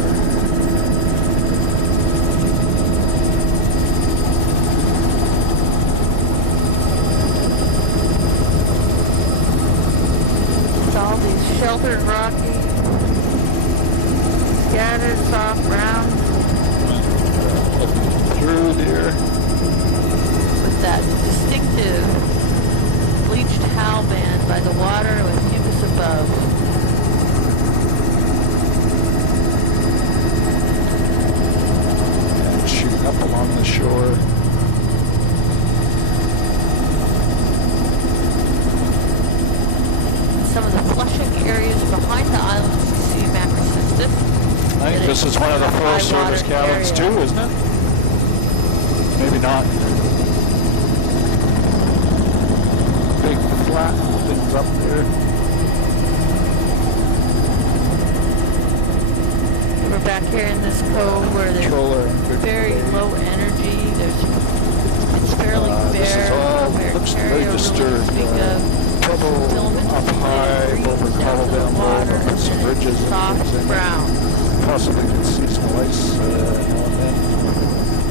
closer. It's all these sheltered rocky, scattered soft ground. Through there. With that distinctive bleached howl band by the water with humus above. Shooting up along the shore. Some of the flushing areas behind the islands you see macrocystis. I think this is one of the Forest Service cabins too, isn't it? Maybe not. Big flat things up there. We're back here in this cove where there's very low energy. It's fairly bare. This is all looks very disturbed. Pebble up high over Cobble Down Road, and some ridges and things in there. Possibly can see some ice now and then.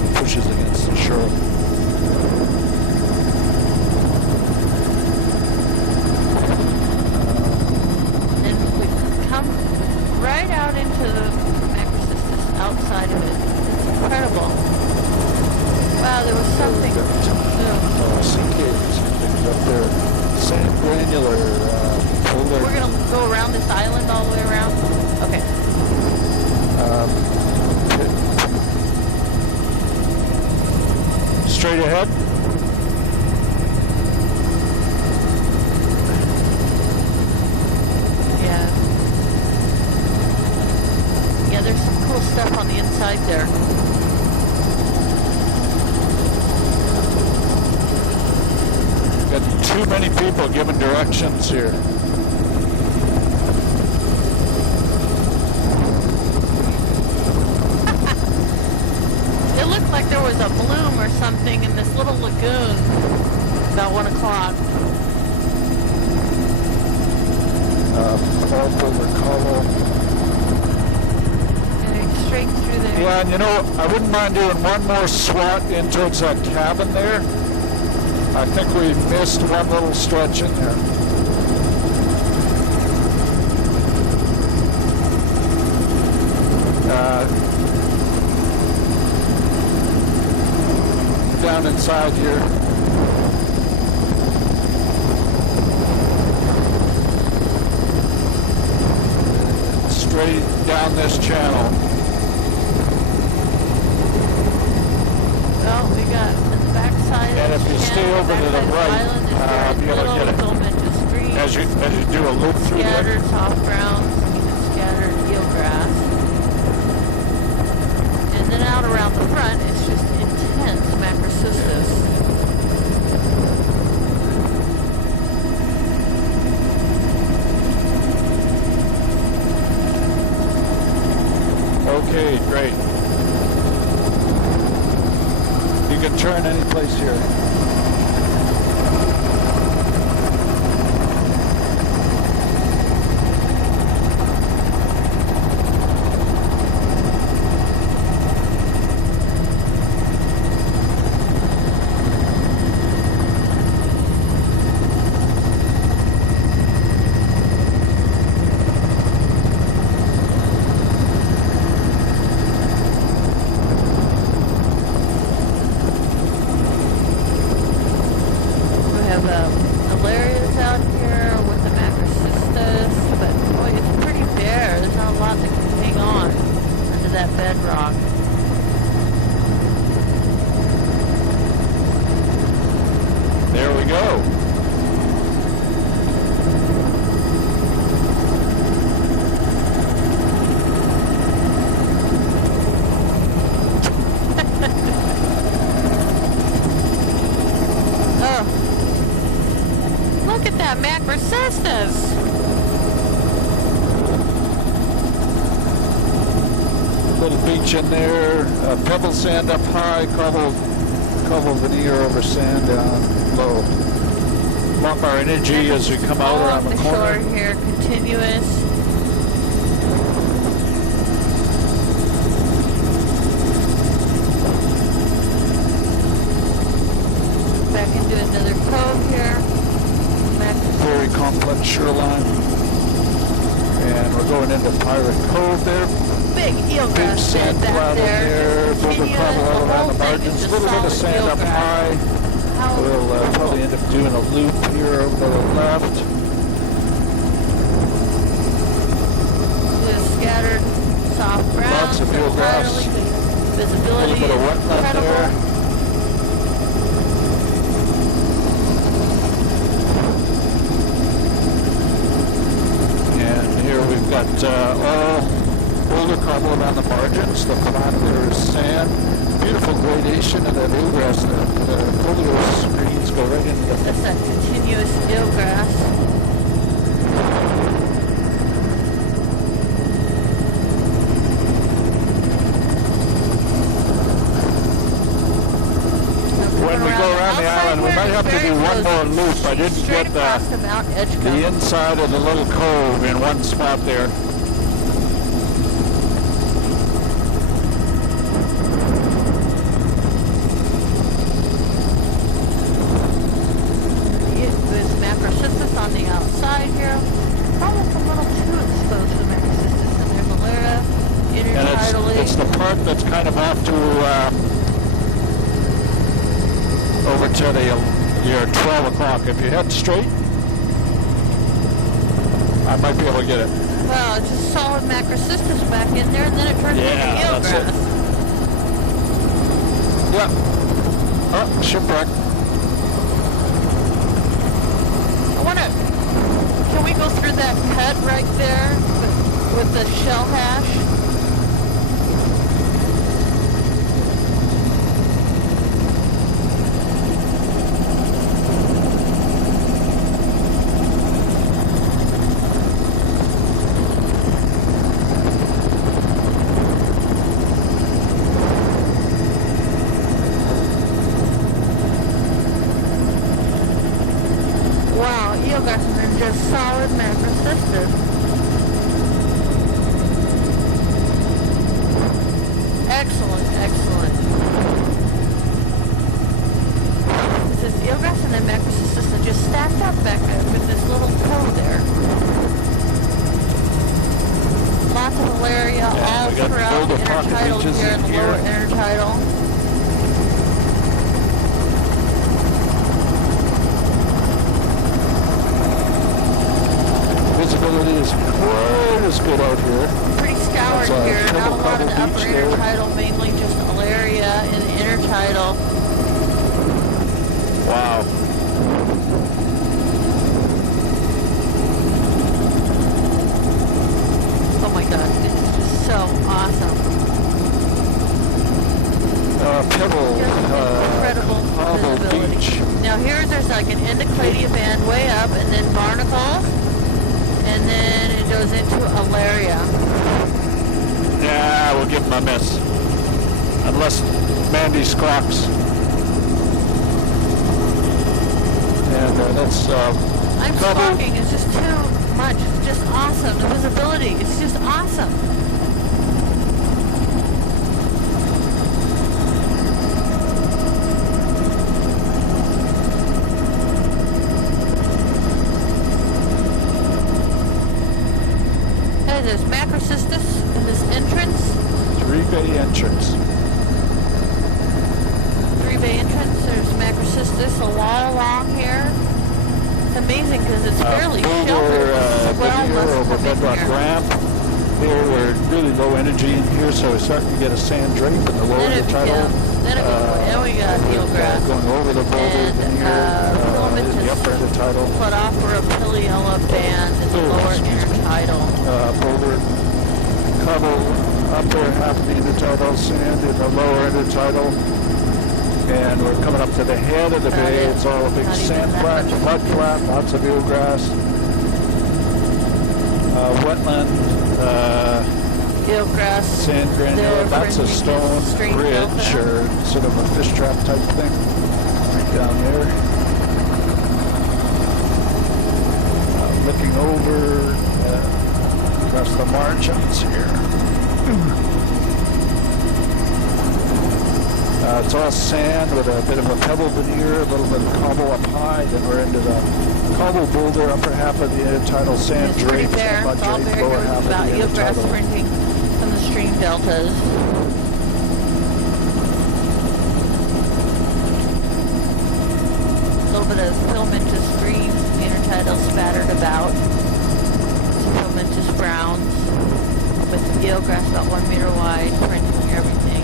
It pushes against the shore. And we come right out into the macrocystis outside of it. It's incredible. Wow, there was something new. Sea caves and things up there. Sand granular, polar. We're going to go around this island all the way around? Okay. Straight ahead. Yeah. Yeah, there's some cool stuff on the inside there. Got too many people giving directions here. It looked like there was a bloom or something in this little lagoon about 1 o'clock. Going straight through there. Yeah, and you know, I wouldn't mind doing one more swat in towards that cabin there. I think we missed one little stretch in there. Down inside here. Straight down this channel. Well, we got the backside And of if the you stay over to the right, you'll be able to get it. As you do a loop through there. Scattered soft ground, even scattered eelgrass. And then out around the front, it's just intense macrocystis. Okay, great. You can turn any place here. There we go. Oh, look at that macrocystis. Little beach in there, pebble sand up high, cobble veneer over sand down low. A lot more energy as we come out around the corner. Shore here, continuous. of Pirate Cove there. Big eelgrass Big bed sand back cloud in there. there. Just Boulder continuous, cobble all the around whole the thing is margins. A just little bit of solid sand up eelgrass. high. How We'll probably end up doing a loop here over to the left. with scattered soft ground. Lots of eelgrass. Visibility A little bit of wetland incredible. there. And here we've got all boulder cobble around the margins. The flat there is sand. Beautiful gradation of that eelgrass. The folio screens go right into the... That's that continuous eelgrass. When we go around the island, we might have to do one more loop. I didn't get the inside of the little cove in one spot there. There's macrocystis on the outside here. Almost a little too exposed to macrocystis. And there's Valera intertidally. And it's the part that's kind of off to over to your 12 o'clock. If you head straight, I might be able to get it. Well, it's just solid macrocystis back in there, and then it turns into eelgrass. That's it. Yep. Oh, shipwreck. I wonder, can we go through that cut right there with the shell hash? Wow, eelgrass are just solid macrocystis. Excellent, excellent. This is eelgrass and then macrocystis are just stacked up back there with this little cove there. Lots of malaria all throughout the intertidal here in the lower intertidal. Visibility is quite as good out here. Pretty scoured here. Not a lot of the upper intertidal, mainly just malaria in the intertidal. Wow. Oh my God, this is just so awesome. Pebble, Incredible visibility. Beach. Now here there's like an endocladia band way up, and then barnacles, and then it goes into alaria. Yeah, we'll give them a miss. Unless Mandy squawks. And that's... I'm squawking, it's just too much. It's just awesome. The visibility, it's just awesome. Hey, there's macrocystis in this entrance. 3-bay entrance. 3-bay entrance. There's macrocystis all along here. It's amazing because it's fairly sheltered. Over bedrock ramp. Here we're really low energy in here, so we're starting to get a sand drape in the lower intertidal. Then we got eelgrass. Going over the boulder filamentous in the upper intertidal. Plodophora band in the lower intertidal. Boulder cobble upper half of the intertidal, sand in the lower intertidal. And we're coming up to the head of the bay. It's all a big sand flat, mud flat, lots of eelgrass. Wetland, eelgrass, sand granule, that's a stone bridge or sort of a fish trap type thing right down there. Looking over across the margins here. It's all sand with a bit of a pebble veneer, a little bit of cobble up high, then we're into the cobble boulder, upper half of the intertidal sand It's pretty drape, bare. mud It's all drape, bare lower here. half It's of about the eelgrass intertidal. printing from the stream deltas. A little bit of filamentous green, intertidal spattered about. Some filamentous browns with eelgrass about 1 meter wide, printing everything.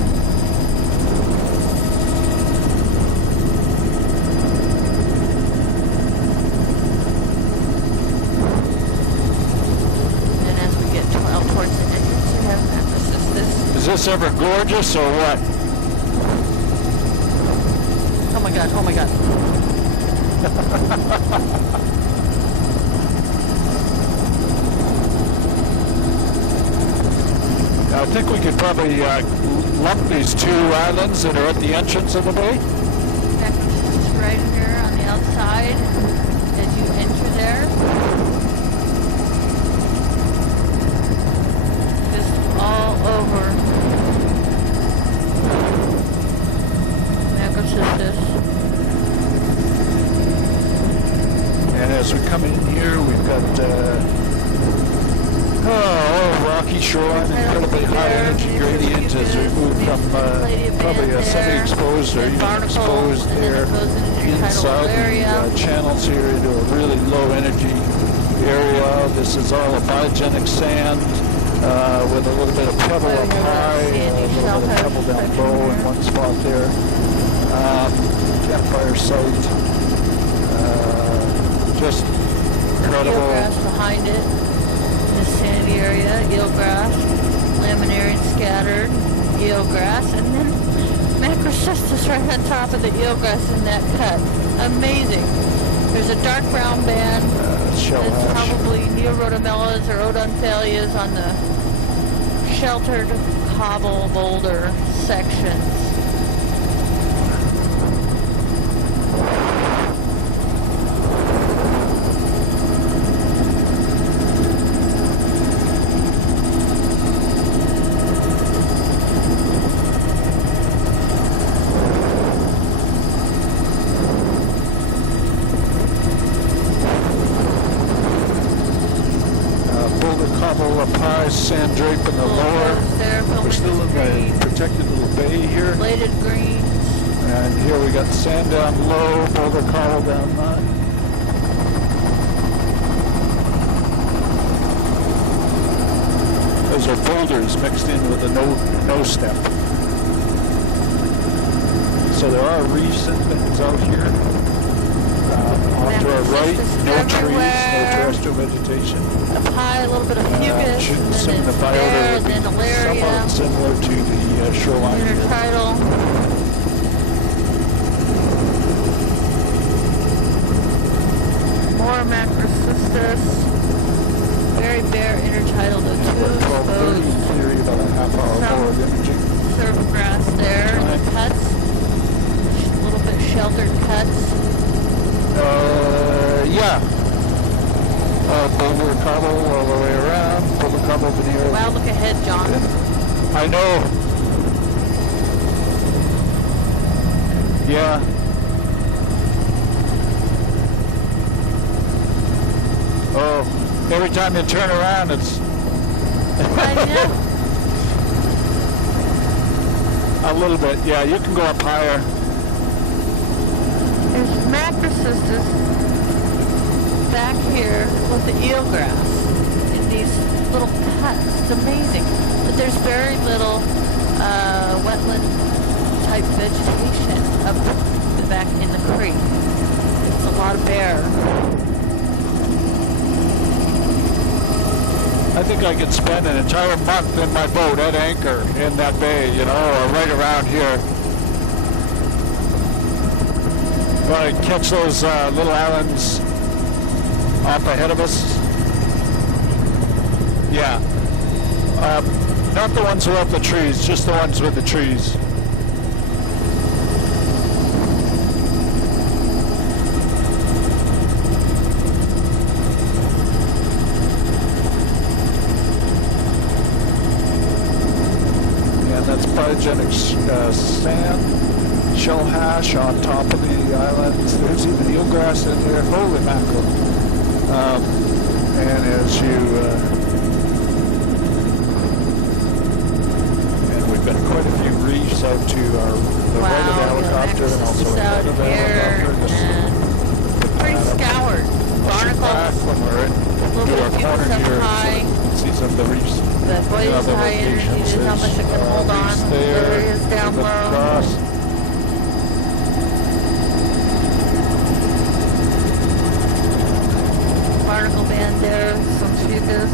And as we get out towards the entrance, we have macrocystis. Is this ever gorgeous or what? Oh my god, oh my god. I think we could probably lump these two islands that are at the entrance of the bay. Macrocystis right here on the outside as you enter there. Just all over macrocystis. And as we come in here, we've got rocky shoreline, incredibly high energy gradient as we move from probably a semi-exposed or even exposed air inside the channels here into a really low energy area. This is all a biogenic sand with a little bit of pebble up high, a little bit of pebble down low in one spot there. Campfire site. Just incredible. Eelgrass behind it. This sandy area, eelgrass, laminarian scattered, eelgrass, and then macrocystis right on top of the eelgrass in that cut. Amazing. There's a dark brown band. It's probably neorotamellas or odonthalias on the sheltered cobble boulder sections. Sand drape in the lower. We're still in the protected little bay here. Bladed greens. And here we got sand down low, boulder cobble down high. Those are boulders mixed in with a no step. So there are reefs and things out here. Off to our right, no trees, no terrestrial vegetation. Up high, a little bit of mucus, Should and assume then the it's there, biota then would be alaria, somewhat similar to the shoreline. intertidal. More macrocystis. Very bare intertidal, though too exposed. Theory, about a half hour more of imaging. Surf grass there, and the cuts. A little bit sheltered cuts. Yeah. Boulder cobble all the way around. Boulder cobble veneer. Wow, look ahead, John. I know. Yeah. Oh, every time you turn around, it's... I know. A little bit, yeah. You can go up higher. There's macrocystis back here with the eelgrass in these little cuts. It's amazing. But there's very little wetland type vegetation up the back in the creek. It's a lot of bare. I think I could spend an entire month in my boat at anchor in that bay, you know, or right around here. Want to catch those little islands off ahead of us? Yeah. Not the ones without the trees, just the ones with the trees. Yeah, that's biogenic sand. shell hash on top of the islands. There's even eelgrass in there. Holy mackerel. And as you... and we've got quite a few reefs out to our the right of the helicopter and also our left of the helicopter. Pretty scoured. Barnacles. When we're in our corner here, so you can see some of the reefs. But boy, it's high energy. There's how much it can hold on. There it is down low. Barnacle band there, some fucus.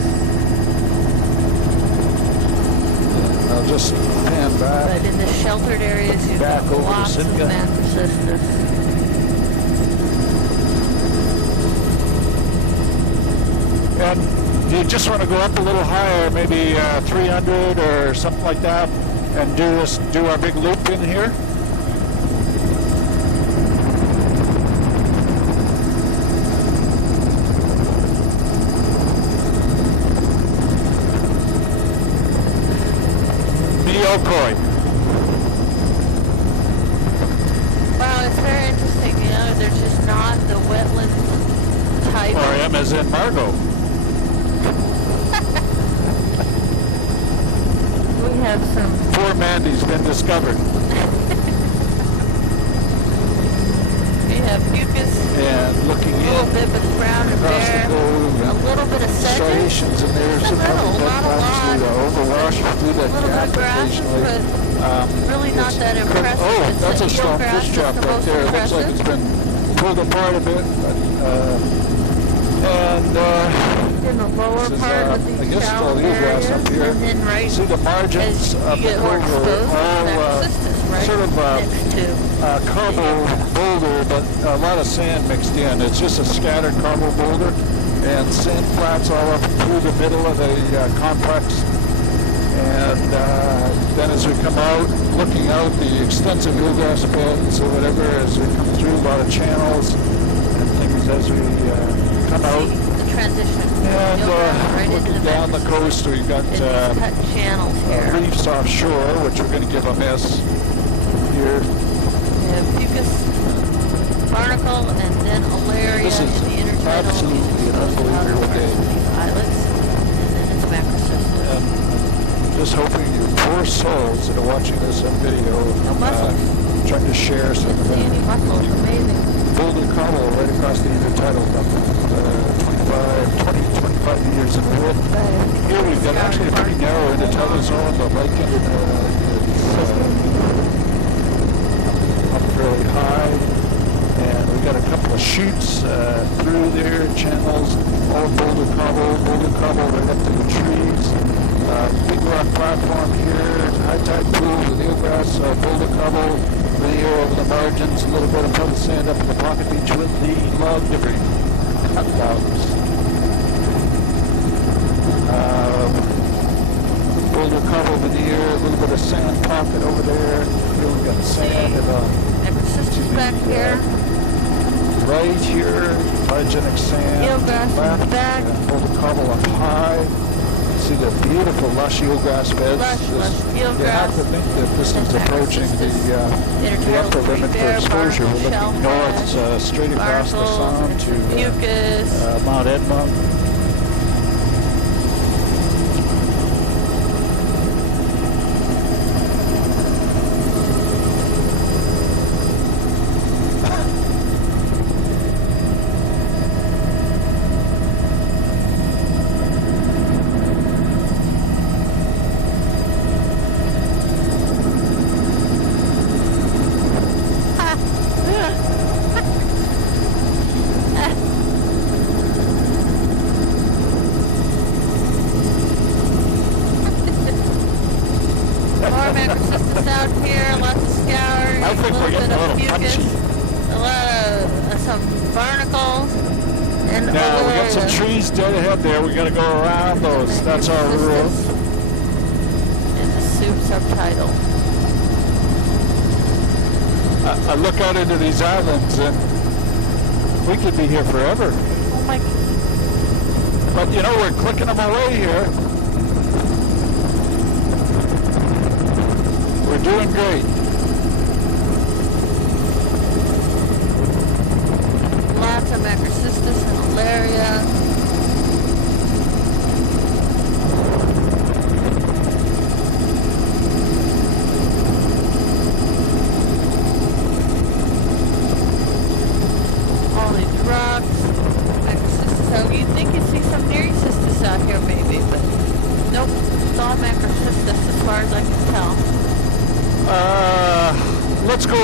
I'll just pan back. But in the sheltered areas, you've got lots of Macrocystis. And you just want to go up a little higher, maybe 300 or something like that, and do our big loop in here. Neocoid. Wow, it's very interesting. You know, there's just not the wetland type. Or M as in Margot. We have some. Poor Mandy's been discovered. We have fucus. And looking in. A little bit, but it's brown and bare. A little bit of sedges. Striations in there. Just a little, not a lot. Overwash through that A little bit gap of grass, occasionally. but really not that impressive. Oh, that's a strong eelgrass fish trap right there. It looks like it's been pulled apart a bit. But, in the lower part of these I guess shallow areas, up here. and then right see the margins as of you the get more boulder, exposed, all right sort of next to cobble boulder, but a lot of sand mixed in. It's just a scattered cobble boulder, and sand flats all up through the middle of the complex. And then as we come out, looking out the extensive eelgrass beds or whatever, as we come through a lot of channels and things as we come out. The transition. And looking down the coast, we've got cut channels here. reefs offshore, which we're going to give a miss here. We have fucus, barnacle, and then alaria This is in the intertidal. absolutely an unbelievable day. Islets, and then it's Macrocystis. Just hoping you poor souls that are watching this on video, trying to share some Sandy mussels, amazing. boulder cobble right across the intertidal, 25 meters in width. Here we've got actually a pretty narrow intertidal zone, but like up fairly high, and we've got a couple of chutes through there, channels, all boulder cobble right up to the trees. Big rock platform here, high tide pool with eelgrass, boulder cobble, linear over the margins, a little bit of mud sand up in the pocket beach with the log debris. Cut logs. Boulder cobble veneer, a little bit of sand pocket over there. Here we've got sand and Macrocystis back here. Right here, biogenic sand. Eelgrass in the back. Boulder cobble up high. See the beautiful lush eelgrass beds. Lush You have to think that this is approaching the upper limit for exposure. We're looking north, straight across the Sound to Mount Edmund. Macrocystis out here, lots of scour, I think we're getting a little punchy. A lot of some barnacles, and now we got some trees dead ahead there. We got to go around those. That's our rule. And the soup subtitle. I look out into these islands and we could be here forever. Oh my! But you know, we're clicking them away here. We're doing great. let's go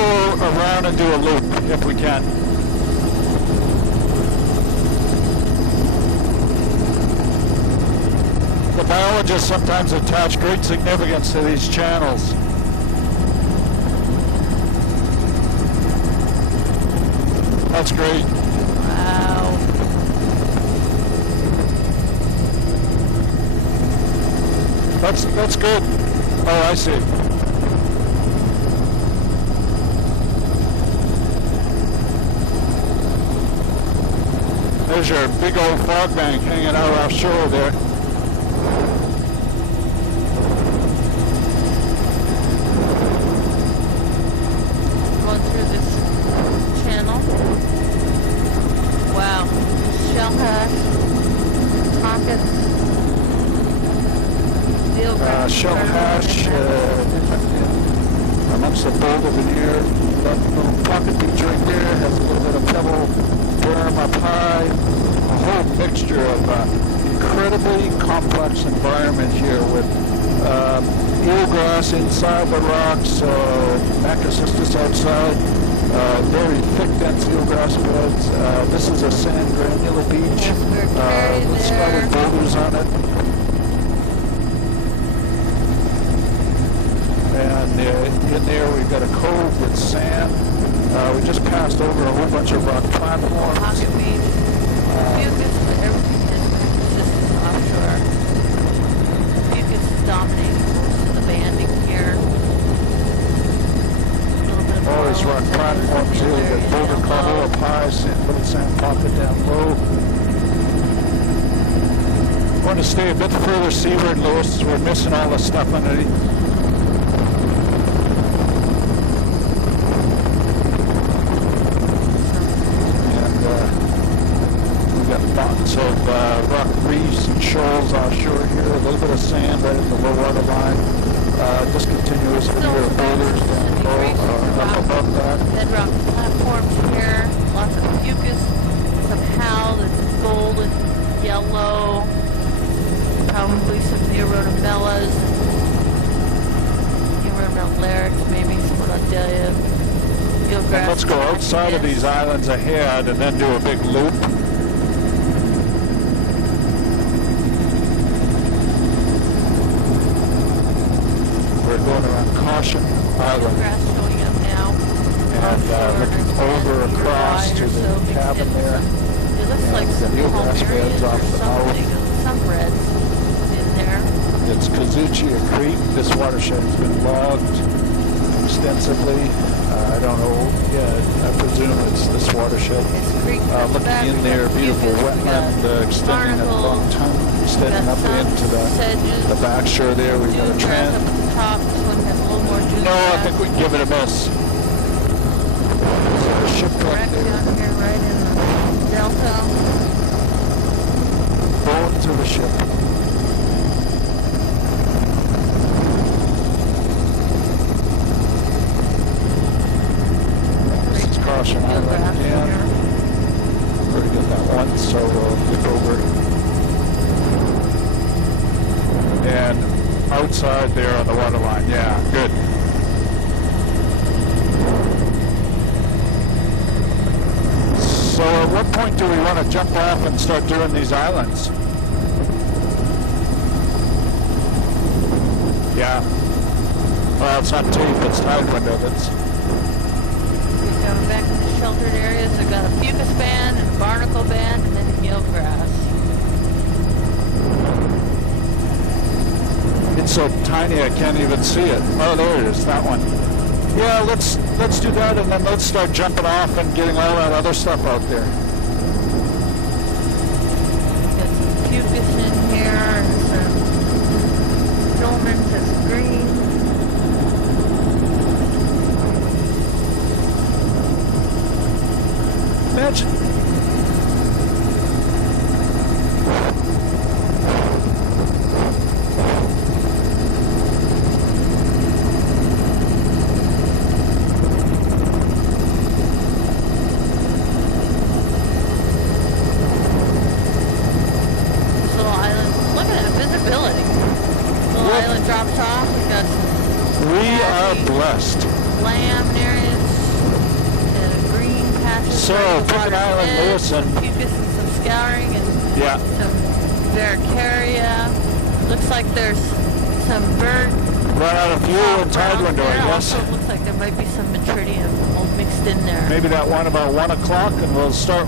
around and do a loop if we can. The biologists sometimes attach great significance to these channels. That's great. Wow. That's good. Oh, I see. There's your big old fog bank hanging out offshore there. Going through this channel. Wow. Shell hash, pockets, shell hash amongst the boulder veneer. That little pocket beach right there has a little bit of pebble berm up high. A whole mixture of incredibly complex environment here with eelgrass inside the rocks, macrocystis outside. Very thick, dense eelgrass beds. This is a sand granule beach with spotted boulders on it. And in there we've got a cove with sand. We just passed over a whole bunch of rock platforms. Pocket beach. Mucus, but everything is macrocystis offshore. Mucus is dominating most of the banding here. All these rock platforms here, we've got boulder cover up high, little sand pocket down low. Want to stay a bit further seaward, Lewis. We're missing all the stuff underneath. Of rock reefs and shoals offshore here, a little bit of sand right at the low water line, discontinuous veneer boulders down low, up above that. Bedrock platforms here, lots of mucus, some hal that's golden, yellow, probably some neurotomellas, neurotomellarics, maybe someone will tell you. Let's go outside of these islands ahead and then do a big loop. Going around Caution Island showing up now. And looking over across to the cabin there. It looks like some eelgrass beds off the mouth. Some reds in there. It's Kazuchia Creek. This watershed has been logged extensively. I don't know. Yeah, I presume it's this watershed. Looking in there, beautiful wetland extending a long time, extending up into the back shore there. We've got a trend. No, I think we can give it a miss. There's a shipwreck there. Down here, right in the delta. Bones of a ship. This is Caution Island again. Already got that one, so we'll flip over. And outside there on the waterline, yeah, good. So at what point do we want to jump off and start doing these islands? Yeah. Well, it's not tape, it's tide window. That's... We're going back to the sheltered areas. We've got a fucus band and a barnacle band and then eelgrass. It's so tiny I can't even see it. Oh, there it is, that one. Yeah, let's do that, and then let's start jumping off and getting all that other stuff out there. Got some fucus in here and some filament that's green. Imagine. Island drops off. We've got some we are blessed. Lamb areas. patches. So, where the Pickett water's Island, in, Lewis, and some mucus and some scouring and yeah, some Varicaria. Looks like there's some bird. run out of fuel and tide window, I guess. Also looks like there might be some metridium all mixed in there. Maybe that one about 1 o'clock, and we'll start.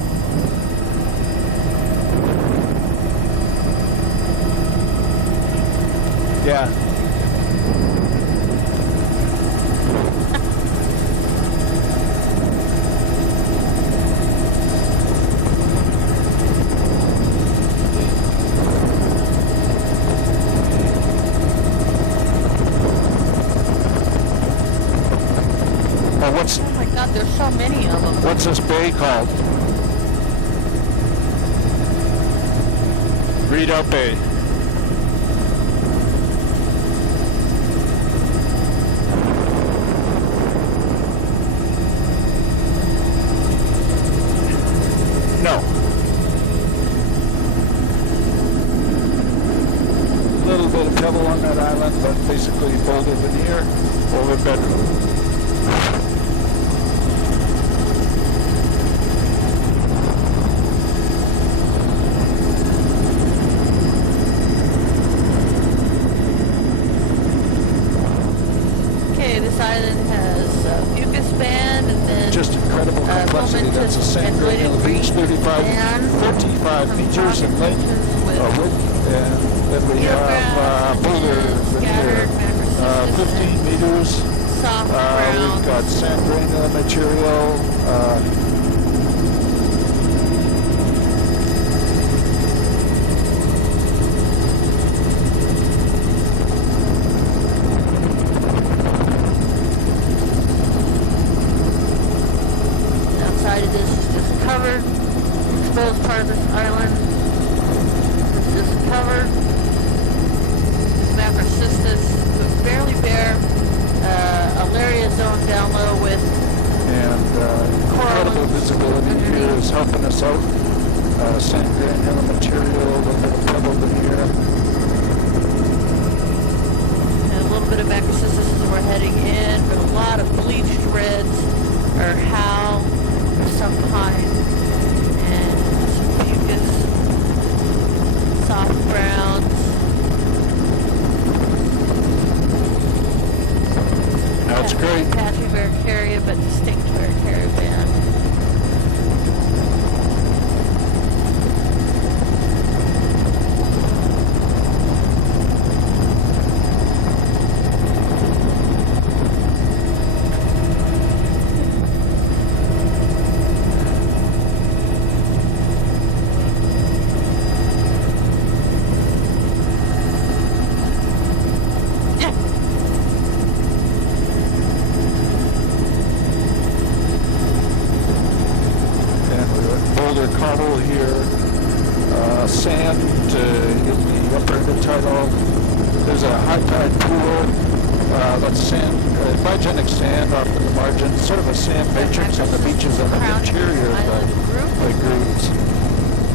Yeah. Oh my God, there's so many of them. What's this bay called? Redoubt Bay. No. A little bit of pebble on that island, but basically boulder veneer over bedroom. This island has a mucus band and then just incredible complexity. That's a sand grain on the beach, 35 meters in length, width, and then we have boulder veneer, 15 meters. We've got sand granular material. Covered, exposed part of this island is just covered. Macrocystis, barely bare, Alaria zone down low with incredible visibility here is helping us out. Sand granular material, a little bit of pebble veneer. And a little bit of macrocystis as we're heading in, but a lot of bleached reds or how. Some pine and some mucus, soft browns. That's great. Patchy Varicaria, but distinct Varicaria band. Cobble here, sand in the upper intertidal. There's a high tide pool. That's sand, bigenic sand off in the margin, sort of a sand matrix on the beaches on the interior of the groups.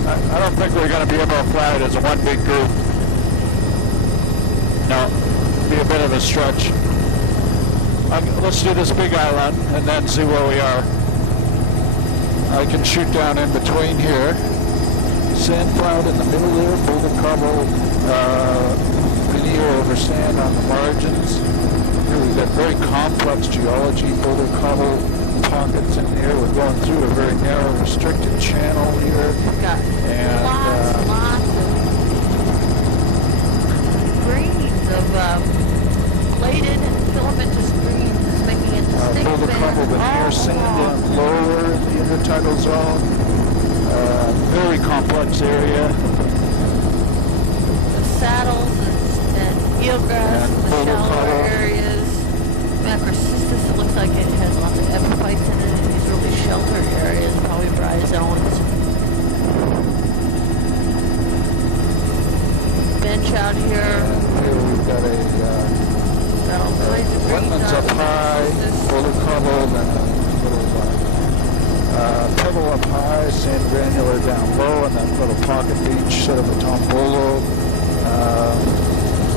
I don't think we're going to be able to fly it as a one big group. No, be a bit of a stretch. Let's do this big island and then see where we are. I can shoot down in between here. Sand cloud in the middle there, boulder cobble, veneer over sand on the margins. Here we've got very complex geology, boulder cobble pockets in here. We're going through a very narrow, restricted channel here. We've got lots of greens of plated and filamentous greens making it distinct. Boulder cobble veneer, sand down lower in the intertidal zone. Very complex area. The saddles and eelgrass in the shallower areas. Macrocystis, it looks like it has lots of epiphytes in it in these really sheltered areas, probably dry zones. Bench out here. And here we've got wetlands up high, boulder cobble, and a little pebble up high, sand granular down low, and that little pocket beach, sort of a tombolo,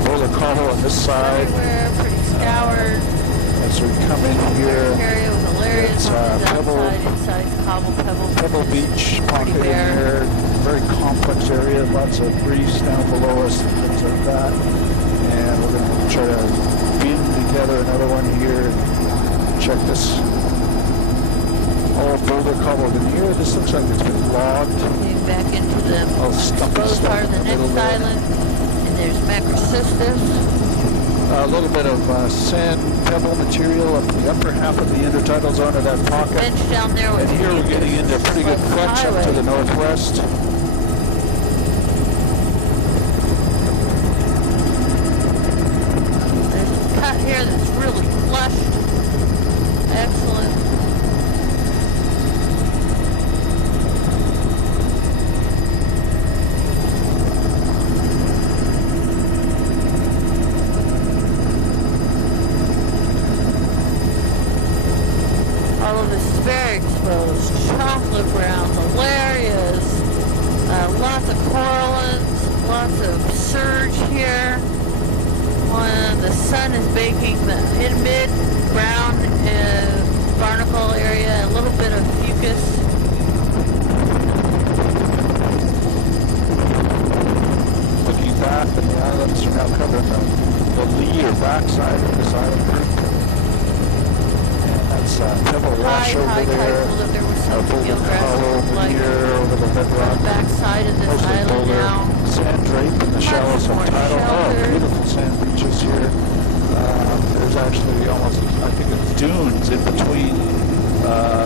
boulder cobble on this side. Everywhere, pretty scoured. As we come in here, Area with Alaria It's inside Pebble Beach pocket in here. Very complex area. Lots of reefs down below us and things like that. And we're going to try to beam together another one here. Check this. All boulder cobbled in here. This looks like it's been logged. Moving back into the exposed part of the next island. And there's macrocystis. A little bit of sand pebble material up the upper half of the intertidal zone of that pocket. Bench down there, and here we're getting into a pretty good crunch up to the northwest. There's a cut here that's really flushed. Excellent. All of this is very exposed. Chocolate brown, hilarious. Lots of corallines, lots of surge here. When the sun is baking the mid brown barnacle area, a little bit of fucus. Looking back, and the islands are now covering the lee or backside of this island group. Pebble Wash over there, over like here, over the bedrock, backside of this island boulder, now. Sand drape in the shallow subtidal. Oh, beautiful sand beaches here. There's actually almost, I think it's dunes in between.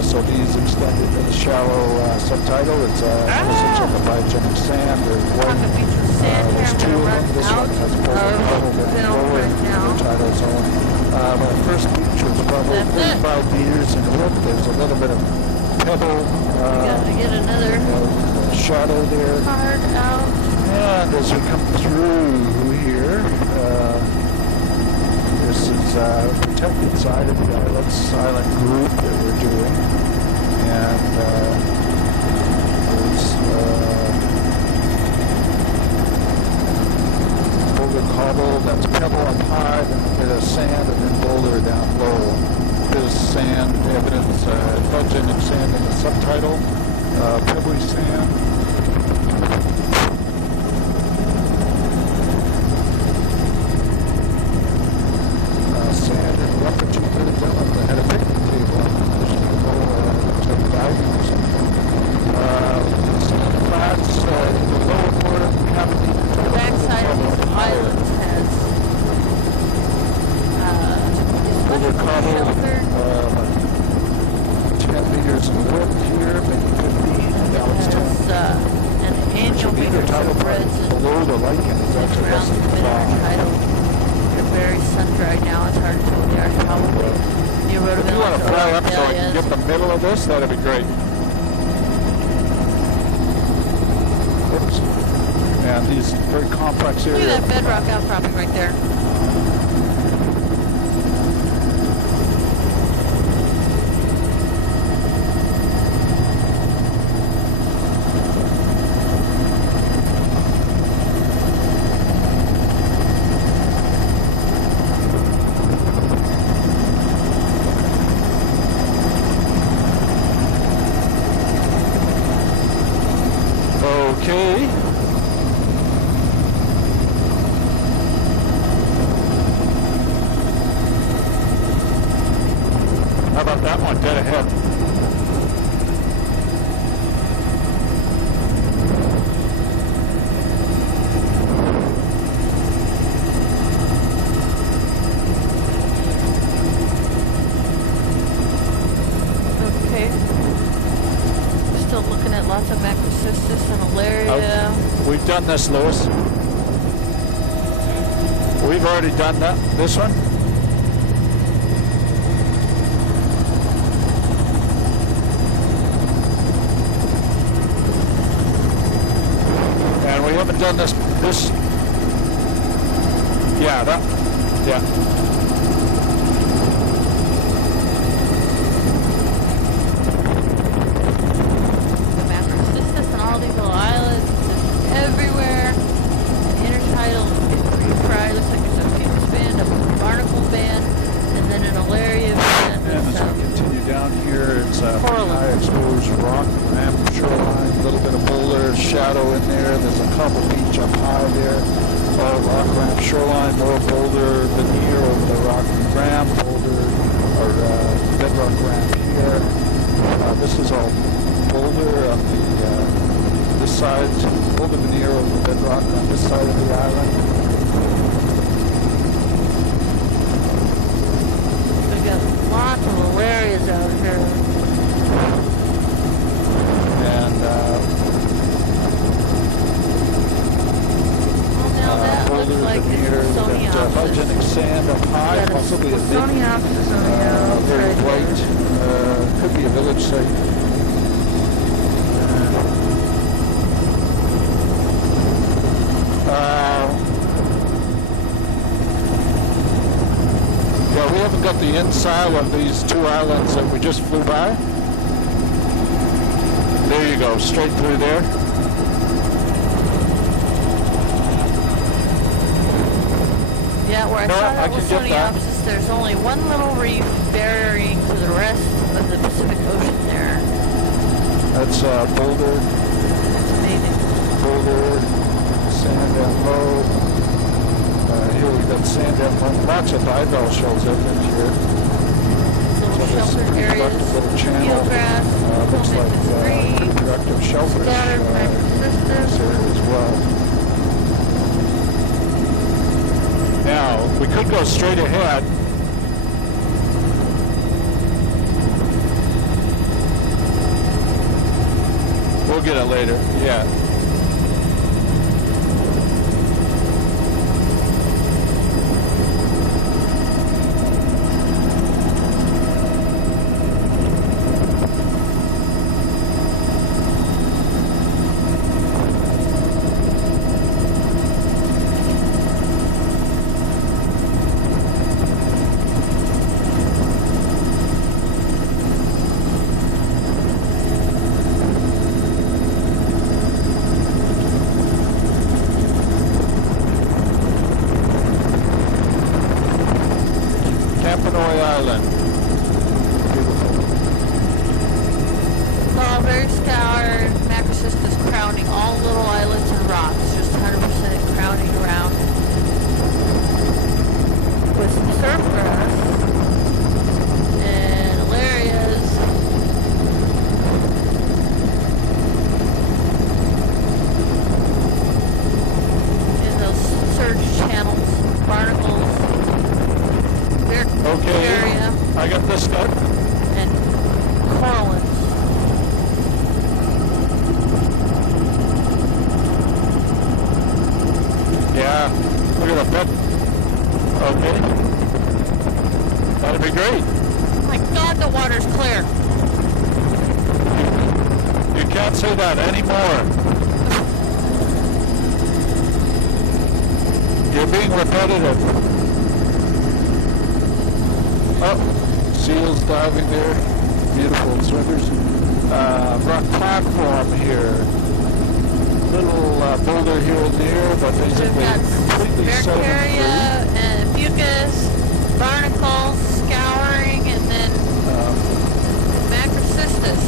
So these extend into the shallow subtidal. It's essentially a biogenic sand. There's two of them. This one has boulder lower intertidal zone. My first beach was probably 35 meters in width. There's a little bit of pebble. Gotta get another shadow there. card out. And as we come through here, this is protected side of the island group that we're doing. And there's boulder cobble, that's pebble up high, then a bit of sand, and then boulder down low. A bit of sand, evidence, biogenic sand in the subtidal, pebbly sand. Sand in the upper 2/3 down on the head of picnic table. Diving or something. Some flats in the lower part of the cavity. The backside of these islands has Boulder cobble, 10 meters in width here, maybe 15. Now it's 10. An annual tidal spreads below the lichen is actually less around than the tidal. They're very sun-dried now. It's hard to tell. They are probably near If you want to fly up so I can get the middle of this, that'd be great. Oops. And these very complex areas. Look at that bedrock outcropping right there. Okay. How about that one dead ahead? Okay. Still looking at lots of macrocystis and alaria. We've done this, Lewis. We've already done that. This one. And we haven't done this. Yeah, yeah. Everywhere. Intertidal is pretty fried. Looks like there's a fucus band, a barnacle band, and then an alaria band. And as we continue down here, rock ramp shoreline, a little bit of boulder shadow in there. There's a cobble beach up high there. All rock ramp shoreline, more boulder veneer over the rock ramp, boulder or bedrock ramp here. This is all boulder on this side, boulder veneer over the bedrock on this side of the island. We got lots of little areas out here. And now that looks boulder like veneer, it's the Sony that hydrogenic sand up high, yeah, possibly a big, Sony office on the very right white, could be a village site. Yeah, we haven't got the inside of these two islands that we just flew by. There you go, straight through there. Yeah, where I saw that was Sony office, there's only one little reef varying to the rest of the Pacific Ocean there. That's boulder. That's amazing. Boulder, sand down low. Here we've got sand down low. Lots of bivalve shells evident here. Little sheltered areas, eelgrass, looks like pretty productive shellfish scattered this area as well. Now, we could go straight ahead. We'll get it later, yeah. Island. Beautiful. It's all very scoured. Macrocystis crowning all little islets and rocks, just 100% crowning around. With some surf grass and alarias. And those surge channels, barnacles. Okay, area. I got this stuff. And corallines. Yeah, look at the pet. Okay. That'd be great. Oh my God, the water's clear. You can't say that anymore. You're being repetitive. Oh, seals diving there. Beautiful swimmers. Rock platform here. Little boulder here and there, but basically completely Barricaria and fucus, barnacles, scouring, and then macrocystis.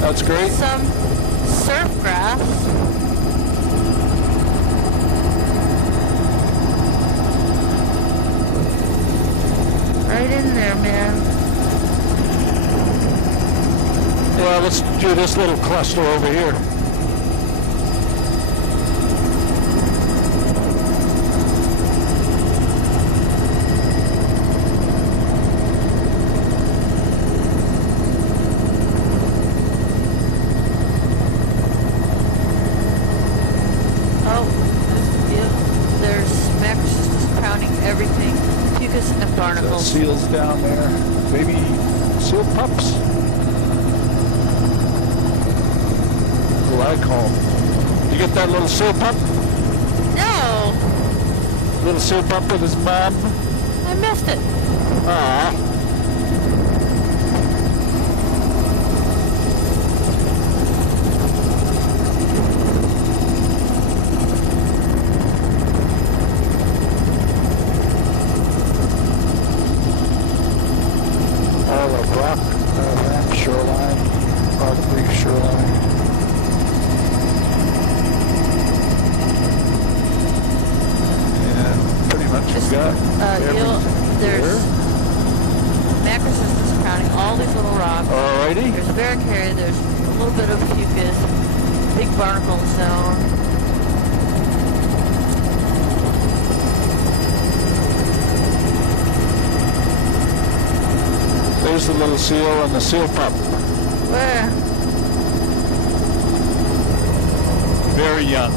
That's great. Some surf grass. Right in there, man. Yeah, let's do this little cluster over here. Oh, there's macrocystis crowning everything. Fucus and barnacles. Seals down there. Baby seal pups. What I call them. You get that little seal pup? No! Little seal pup with his mom? I missed it. Ah. We've got there's macrocystis crowning all these little rocks. Alrighty. There's barracuda, there's a little bit of fucus, big barnacle zone. There's the little seal and the seal pup. Where? Very young.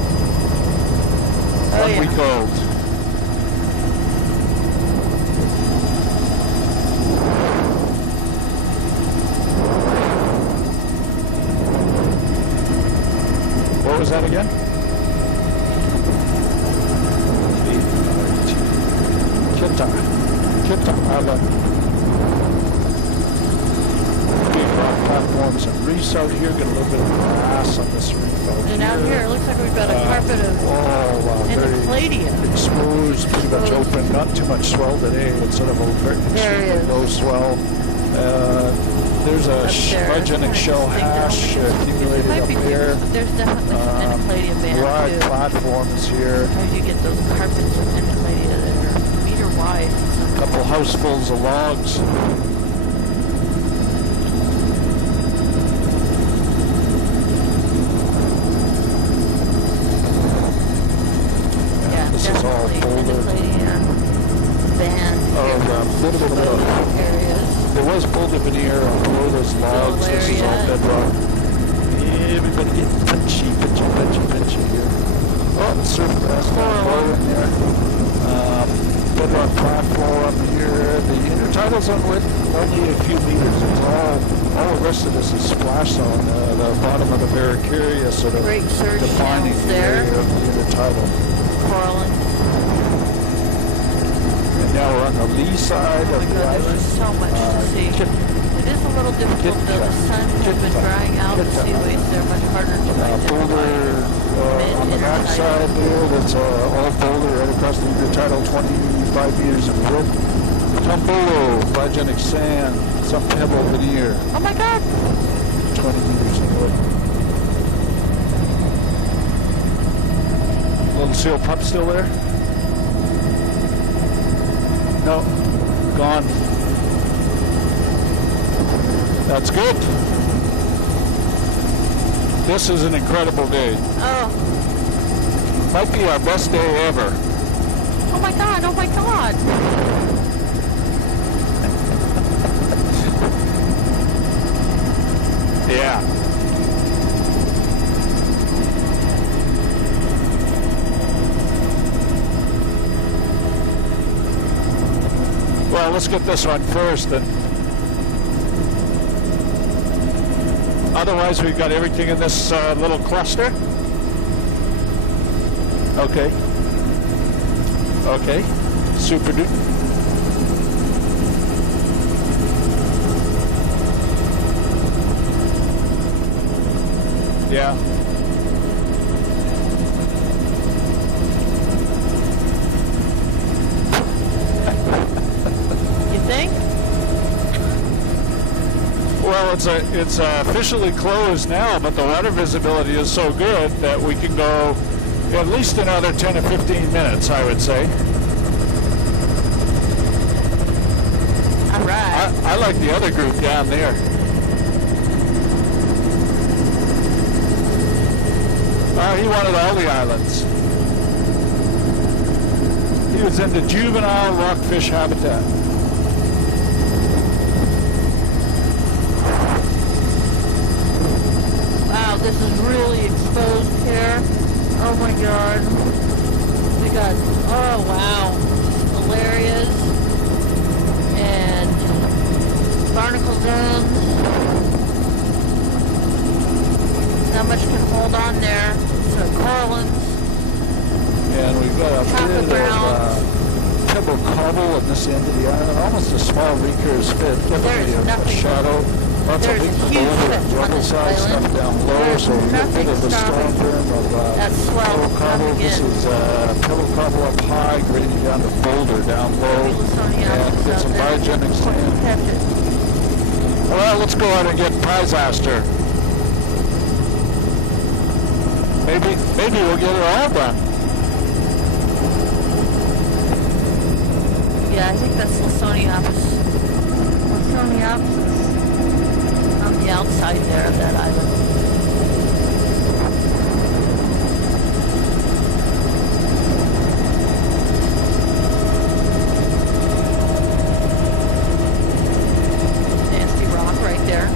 Oh, 1 week old. What was that again? Kita Island. Big rock platforms and reefs out here. Get a little bit of grass on this reef out here. And out here, it looks like we've got a carpet of very exposed, pretty much open. Not too much swell today. It's sort of a very low swell. There's a phygenic shell hash accumulated up there. There's definitely some Endopladia band wide too. platforms here. How you get those carpets of Endopladia that are meter wide? A couple housefuls of logs. Yeah, this is all boulder. Band areas. There was boulder veneer below those logs. This is all bedrock. Everybody getting punchy here. Oh, surf grass down low in there. Bedrock platform here. The intertidal zone went only a few meters. It's all the rest of this is splash zone. The bottom of the barracuda sort of great surge defining the area of the intertidal. Coralline. Now we're on the lee side of the island. There's so much to see. It is a little difficult though. The sun has been drying out the seaweeds. They're much harder to identify. Boulder on the back side there. That's all boulder right across the intertidal, 25 meters in width. Tumbolo, phygenic sand, some pebble veneer. Oh my God! 20 meters in width. Little seal pup still there? No, gone. That's good. This is an incredible day. Oh. Might be our best day ever. Oh my God, oh my God. Yeah. Well, let's get this one first, and otherwise we've got everything in this little cluster. Okay. Okay. Super duper. Yeah. Well, it's officially closed now, but the water visibility is so good that we can go at least another 10 or 15 minutes, I would say. All right. I like the other group down there. He wanted all the islands. He was into juvenile rockfish habitat. Wow, this is really exposed here. Oh my God. We got, oh wow, Alarias and barnacle zones. Not much can hold on there. So corallines. And we've got a bit of pebble cobble at this end of the island. Almost a small recurve fit. Definitely a shadow. Lots of big boulder and rubble-sized stuff down low, so we get a bit of the storm berm of pebble cobble. This is pebble cobble up high, grading down to boulder down low, and we get some biogenic sand. Well, let's go out and get prize aster. Maybe we'll get it all done. I think that's Lysoniopsis. Lysoniopsis on the outside there of that island. Nasty rock right there.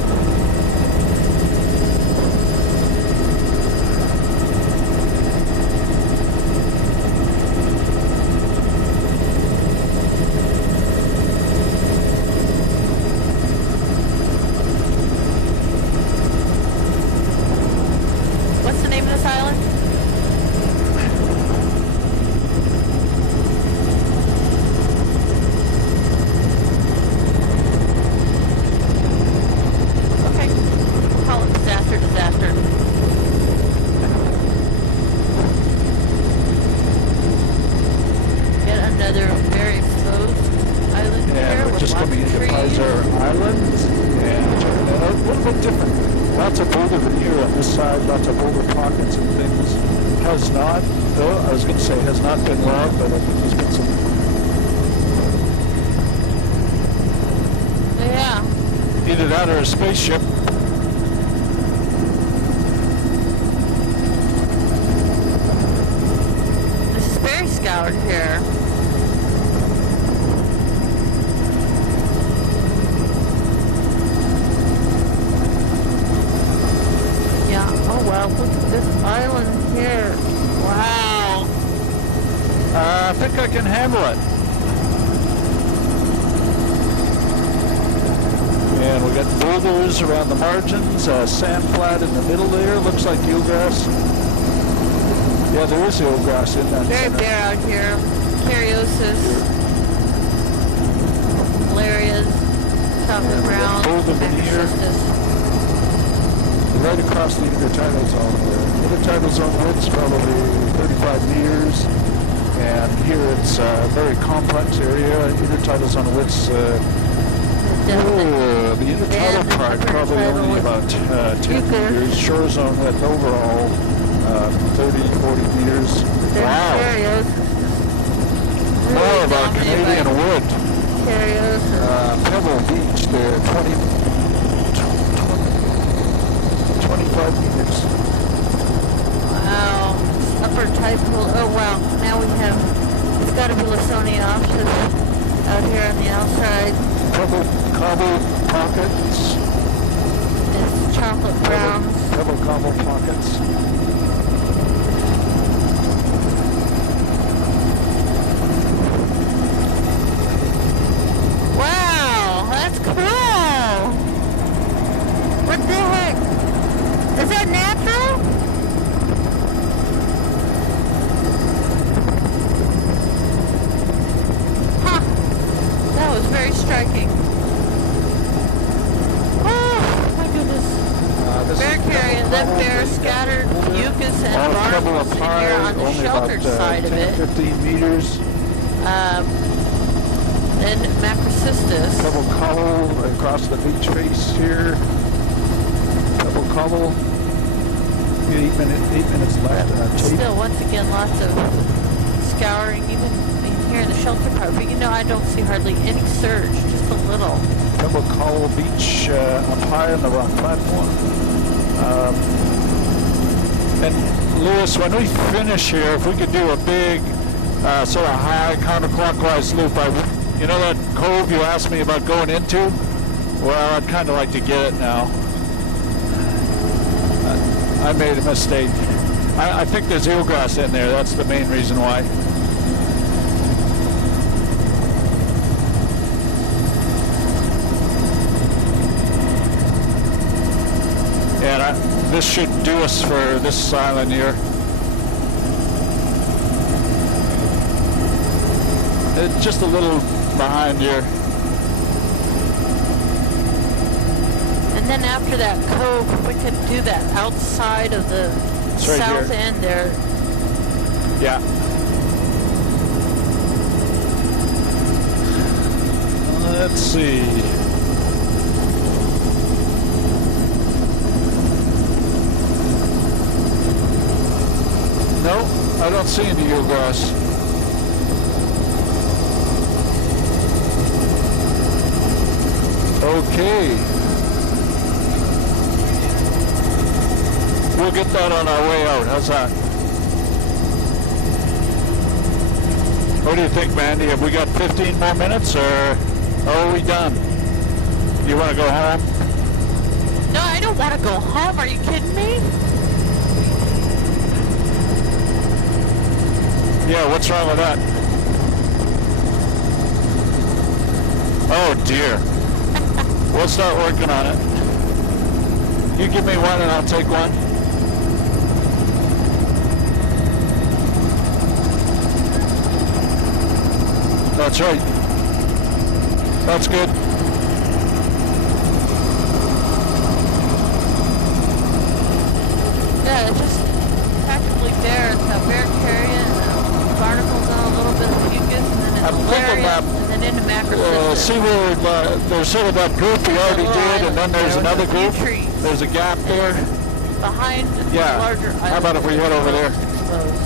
What's the name of this island? Okay, we'll call it disaster. Yet another very exposed island here. And we're with just lots coming of into trees. Pizer Island, and checking it out. A little bit different. Lots of boulder veneer on this side, lots of boulder pockets and things. Has not, though, I was going to say has not been logged, but I think there's been some. Yeah. Either that or a spaceship. This is very scoured here. Yeah, oh wow, look at this island here. Wow. I think I can handle it. And we got boulders around the margins, sand flat in the middle there. Looks like eelgrass. Yeah, there is eelgrass in that Very center. bare out here. Cariosis. Malarias. Chocolate brown. boulder veneer. Macrocystis. Right across the intertidal zone there. Intertidal zone width's probably 35 meters. And here it's a very complex area. Intertidal zone width's the intertidal part probably only about 10 meters. Shore zone width overall 30, 40 meters. Wow. More of a Canadian wood. Pebble Beach there, 25 meters. Wow. Upper tidal. Oh wow. Now we have, it's got to be Lysoniopsis out here on the outside. Pebble cobble pockets. It's chocolate brown. Pebble cobble pockets. Wow, that's cool. What the heck? Is that natural? Huh. That was very striking. Oh, my goodness. Bear carrion, then bear scattered mucus and barnacles in here on the sheltered side of it. 15 meters. Then macrocystis. Pebble cobble across the beach face here. Pebble cobble. 8 minutes left in our tape. Still, once again, lots of scouring, even in here in the shelter part. But you know, I don't see hardly any surge, just a little. Pebble cobble beach up high on the rock platform. And Lewis, when we finish here, if we could do a big sort of high counterclockwise loop, you know that cove you asked me about going into? Well, I'd kind of like to get it now. I made a mistake. I think there's eelgrass in there. That's the main reason why. And this should do us for this island here. It's just a little behind here. And then after that cove, if we could do that outside of the right south here. end there. Yeah. Let's see. No, I don't see any eelgrass. Okay. We'll get that on our way out. How's that? What do you think, Mandy? Have we got 15 more minutes, or are we done? You want to go home? No, I don't want to go home. Are you kidding me? Yeah, what's wrong with that? Oh, dear. We'll start working on it. You give me one and I'll take one. That's right. That's good. Yeah, it's just practically bare. It's got bare carrion, barnacles on a little bit of mucus, and then into malaria, and then into macrocystis. See where there's sort of that group we already did, and then there's another group. Trees. There's a gap there. Behind the Yeah. larger island. How about if we head over there? Exposed.